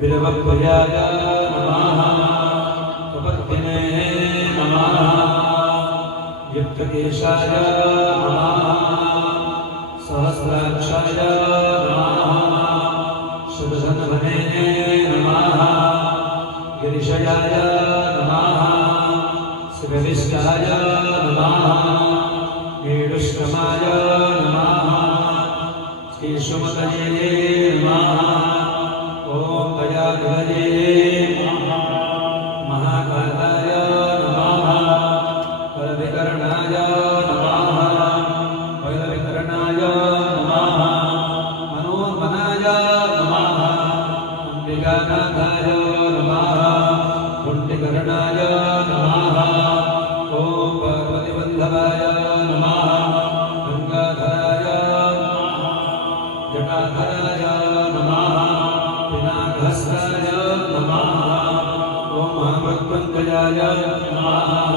विरवप्रियाय नमः उपपत्तिने नमः युक्तकेशाय नमः सहस्राक्षाय नमः सुदर्शनभने नमः गिरिशयाय नमः शिवविष्टाय नमः नीडुष्कमाय नमः श्रीशुमतये नमः ॐ दयानिधये नमः महाकालाय नमः बलविकरणाय नमः बलविकरणाय नमः मनोन्मनाय नमः अम्बिकानाथाय नमः कुण्डिकरणाय नमः ॐ पार्वतीवल्लभाय नमः गंगाधराय नमः जटाधराय नमः पिनाकहस्ताय नमः ॐ महामृत्युञ्जयाय नमः